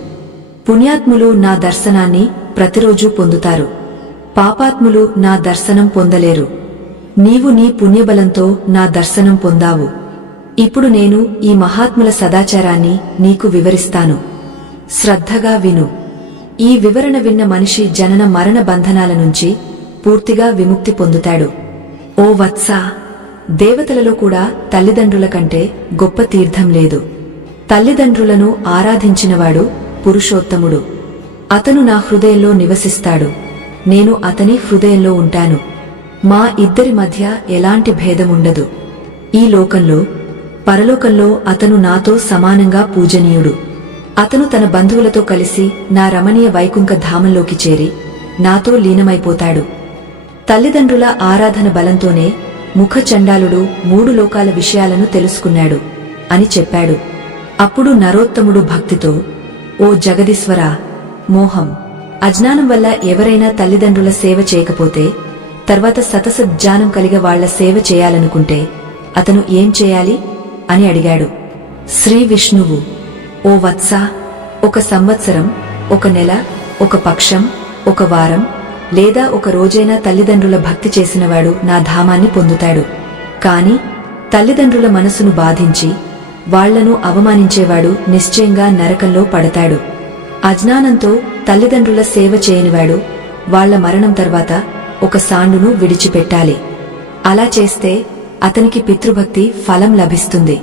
పుణ్యాత్ములు నా దర్శనాన్ని ప్రతిరోజూ పొందుతారు. పాపాత్ములు నా దర్శనం పొందలేరు. నీవు నీ పుణ్యబలంతో నా దర్శనం పొందావు. ఇప్పుడు నేను ఈ మహాత్ముల సదాచారాన్ని నీకు వివరిస్తాను. శ్రద్ధగా విను. ఈ వివరణ విన్న మనిషి జనన మరణ బంధనాల నుంచి పూర్తిగా విముక్తి పొందుతాడు. ఓ వత్సా, దేవతలలో కూడా తల్లిదండ్రుల కంటే గొప్ప తీర్థం లేదు. తల్లిదండ్రులను ఆరాధించినవాడు పురుషోత్తముడు. అతను నా హృదయంలో నివసిస్తాడు. నేను అతని హృదయంలో ఉంటాను. మా ఇద్దరి మధ్య ఎలాంటి భేదముండదు. ఈ లోకంలో, పరలోకంలో అతను నాతో సమానంగా పూజనీయుడు. అతను తన బంధువులతో కలిసి నా రమణీయ వైకుంఠ ధామంలోకి చేరి నాతో లీనమైపోతాడు. తల్లిదండ్రుల ఆరాధన బలంతోనే ముఖ చండాలుడు 3 లోకాల విషయాలను తెలుసుకున్నాడు అని చెప్పాడు. అప్పుడు నరోత్తముడు భక్తితో, ఓ జగదీశ్వరా, మోహం, అజ్ఞానం వల్ల ఎవరైనా తల్లిదండ్రుల సేవ చేయకపోతే తర్వాత సతసజ్ఞానం కలిగ వాళ్ల సేవ చేయాలనుకుంటే అతను ఏం చేయాలి అని అడిగాడు. శ్రీ విష్ణువు, ఓ వత్సా, 1 సంవత్సరం, 1 నెల, 1 పక్షం, 1 వారం లేదా 1 రోజైనా తల్లిదండ్రుల భక్తి చేసినవాడు నా ధామాన్ని పొందుతాడు. కాని తల్లిదండ్రుల మనసును బాధించి వాళ్లను అవమానించేవాడు నిశ్చయంగా నరకంలో పడతాడు. అజ్ఞానంతో తల్లిదండ్రుల సేవ చేయనివాడు వాళ్ల మరణం తర్వాత 1 సాండును విడిచిపెట్టాలి. అలా చేస్తే అతనికి పితృభక్తి ఫలం లభిస్తుంది.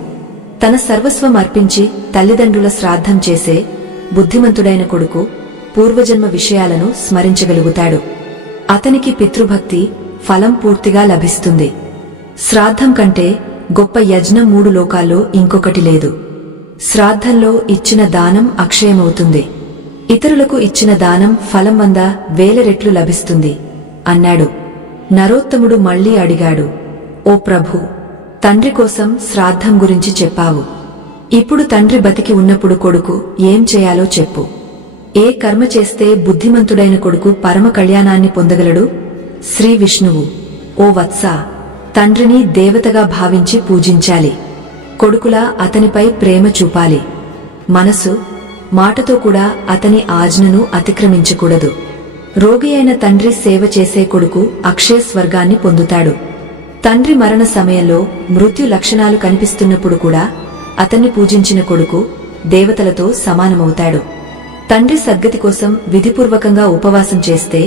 తన సర్వస్వం అర్పించి తల్లిదండ్రుల శ్రాద్ధం చేసే బుద్ధిమంతుడైన కొడుకు పూర్వజన్మ విషయాలను స్మరించగలుగుతాడు. అతనికి పితృభక్తి ఫలం పూర్తిగా లభిస్తుంది. శ్రాద్ధం కంటే గొప్ప యజ్ఞం 3 లోకాల్లో ఇంకొకటి లేదు. శ్రాద్ధంలో ఇచ్చిన దానం అక్షయమవుతుంది. ఇతరులకు ఇచ్చిన దానం ఫలం 100,000 రెట్లు లభిస్తుంది అన్నాడు. నరోత్తముడు మళ్లీ అడిగాడు, ఓ ప్రభు, తండ్రి కోసం శ్రాద్ధం గురించి చెప్పావు. ఇప్పుడు తండ్రి బతికి ఉన్నప్పుడు కొడుకు ఏం చేయాలో చెప్పు. ఏ కర్మ చేస్తే బుద్ధిమంతుడైన కొడుకు పరమ కళ్యాణాన్ని పొందగలడు? శ్రీ విష్ణువు, ఓ వత్సా, తండ్రిని దేవతగా భావించి పూజించాలి. కొడుకులా అతనిపై ప్రేమ చూపాలి. మనసు, మాటతో కూడా అతని ఆజ్ఞను అతిక్రమించకూడదు. రోగి అయిన తండ్రి సేవ చేసే కొడుకు అక్షయ స్వర్గాన్ని పొందుతాడు. తండ్రి మరణ సమయంలో మృత్యు లక్షణాలు కనిపిస్తున్నప్పుడు కూడా అతన్ని పూజించిన కొడుకు దేవతలతో సమానమవుతాడు. తండ్రి సద్గతి కోసం విధిపూర్వకంగా ఉపవాసం చేస్తే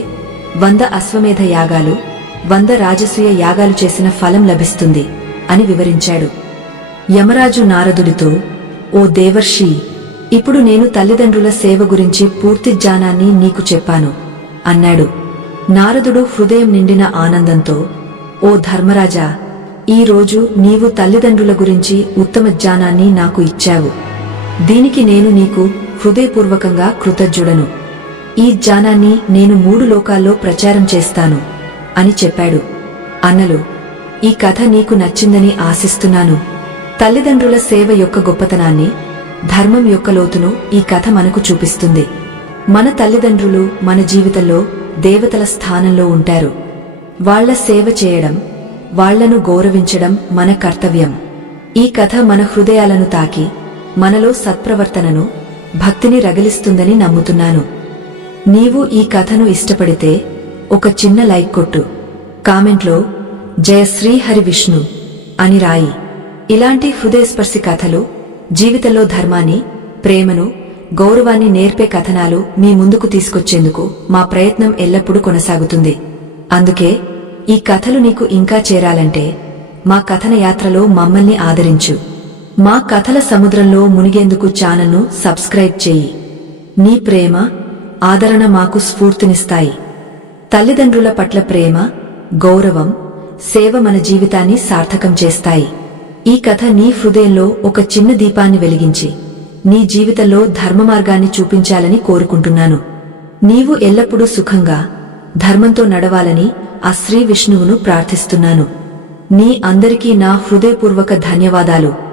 100 అశ్వమేధ యాగాలు, 100 రాజసూయ యాగాలు చేసిన ఫలం లభిస్తుంది అని వివరించాడు. యమరాజు నారదుడితో, ఓ దేవర్షి, ఇప్పుడు నేను తల్లిదండ్రుల సేవ గురించి పూర్తి జ్ఞానాన్ని నీకు చెప్పాను అన్నాడు. నారదుడు హృదయం నిండిన ఆనందంతో, ఓ ధర్మరాజా, ఈ రోజు నీవు తల్లిదండ్రుల గురించి ఉత్తమ జ్ఞానాన్ని నాకు ఇచ్చావు. దీనికి నేను నీకు హృదయపూర్వకంగా కృతజ్ఞుడను. ఈ జ్ఞానాన్ని నేను 3 లోకాల్లో ప్రచారం చేస్తాను అని చెప్పాడు. అన్నలు, ఈ కథ నీకు నచ్చిందని ఆశిస్తున్నాను. తల్లిదండ్రుల సేవ యొక్క గొప్పతనాన్ని, ధర్మం యొక్క లోతును ఈ కథ మనకు చూపిస్తుంది. మన తల్లిదండ్రులు మన జీవితంలో దేవతల స్థానంలో ఉంటారు. వాళ్ల సేవ చేయడం, వాళ్లను గౌరవించడం మన కర్తవ్యం. ఈ కథ మన హృదయాలను తాకి మనలో సత్ప్రవర్తనను, భక్తిని రగిలిస్తుందని నమ్ముతున్నాను. నీవు ఈ కథను ఇష్టపడితే ఒక చిన్న లైక్ కొట్టు. కామెంట్లో జయ శ్రీ హరి విష్ణు అని రాయి. ఇలాంటి హృదయస్పర్శి కథలు, జీవితంలో ధర్మాన్ని, ప్రేమను, గౌరవాన్ని నేర్పే కథనాలు మీ ముందుకు తీసుకొచ్చేందుకు మా ప్రయత్నం ఎల్లప్పుడూ కొనసాగుతుంది. అందుకే ఈ కథలు నీకు ఇంకా చేరాలంటే మా కథన యాత్రలో మమ్మల్ని ఆదరించు. మా కథల సముద్రంలో మునిగేందుకు ఛానల్ను సబ్స్క్రైబ్ చెయ్యి. నీ ప్రేమ, ఆదరణ మాకు స్ఫూర్తినిస్తాయి. తల్లిదండ్రుల పట్ల ప్రేమ, గౌరవం, సేవ మన జీవితాన్ని సార్థకం చేస్తాయి. ఈ కథ నీ హృదయంలో ఒక చిన్న దీపాన్ని వెలిగించి నీ జీవితంలో ధర్మమార్గాన్ని చూపించాలని కోరుకుంటున్నాను. నీవు ఎల్లప్పుడూ సుఖంగా, ధర్మంతో నడవాలని ఆ శ్రీ విష్ణువును ప్రార్థిస్తున్నాను. నీ అందరికీ నా హృదయపూర్వక ధన్యవాదాలు.